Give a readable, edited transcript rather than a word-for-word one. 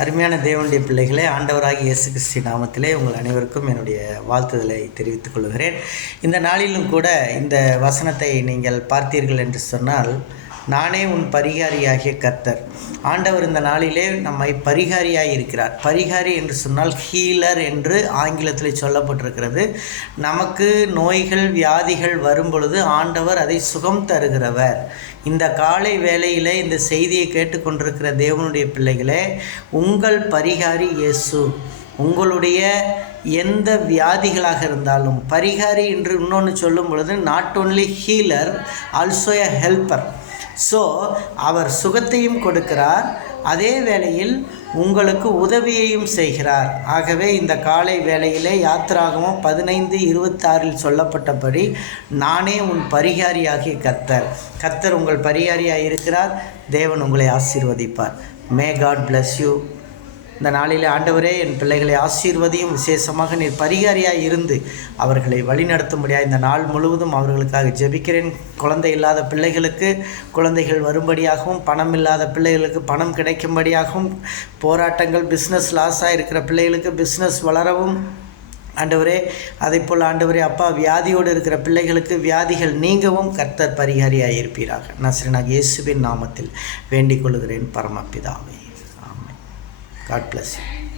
அருமையான தேவனுடைய பிள்ளைகளே, ஆண்டவராகிய இயேசு கிறிஸ்து நாமத்திலே உங்கள் அனைவருக்கும் என்னுடைய வாழ்த்துதலை தெரிவித்துக் கொள்கிறேன். இந்த நாளிலும் கூட இந்த வசனத்தை நீங்கள் பார்த்தீர்கள் என்று சொன்னால், நானே உன் பரிகாரியாகிய கர்த்தர். ஆண்டவர் இந்த நாளிலே நம்மை பரிகாரியாய் இருக்கிறார். பரிகாரி என்று சொன்னால் ஹீலர் என்று ஆங்கிலத்தில் சொல்லப்பட்டிருக்கிறது. நமக்கு நோய்கள் வியாதிகள் வரும் பொழுது ஆண்டவர் அதை சுகம் தருகிறவர். இந்த காலை வேளையிலே இந்த செய்தியை கேட்டுக்கொண்டிருக்கிற தேவனுடைய பிள்ளைகளே, உங்கள் பரிகாரி இயேசு. உங்களுடைய எந்த வியாதிகளாக இருந்தாலும் பரிகாரி என்று இன்னொன்று சொல்லும் பொழுது not only healer, also a helper. So அவர் சுகத்தையும் கொடுக்கிறார், அதே வேளையில் உங்களுக்கு உதவியையும் செய்கிறார். ஆகவே இந்த காலை வேளையிலே யாத்திராகமம் 15:26 சொல்லப்பட்டபடி, நானே உன் பரிகாரியாகிய கர்த்தர். கர்த்தர் உங்கள் பரிகாரியாக இருக்கிறார். தேவன் உங்களை ஆசீர்வதிப்பார். May God bless you. இந்த நாளில் ஆண்டவரே, என் பிள்ளைகளை ஆசீர்வதியும், விசேஷமாக நீர் பரிகாரியாக இருந்து அவர்களை வழிநடத்தும்படியாக இந்த நாள் முழுவதும் அவர்களுக்காக ஜெபிக்கிறேன். குழந்தை இல்லாத பிள்ளைகளுக்கு குழந்தைகள் வரும்படியாகவும், பணம் இல்லாத பிள்ளைகளுக்கு பணம் கிடைக்கும்படியாகவும், போராட்டங்கள் பிஸ்னஸ் லாஸாக இருக்கிற பிள்ளைகளுக்கு பிஸ்னஸ் வளரவும் ஆண்டவரே, அதை போல் ஆண்டவரே அப்பா, வியாதியோடு இருக்கிற பிள்ளைகளுக்கு வியாதிகள் நீங்கவும் கர்த்தர் பரிகாரியாக இருப்பீராக. நசரேயனாகிய இயேசுவின் நாமத்தில் வேண்டிக் கொள்கிறேன் பரமபிதாவே. God bless you.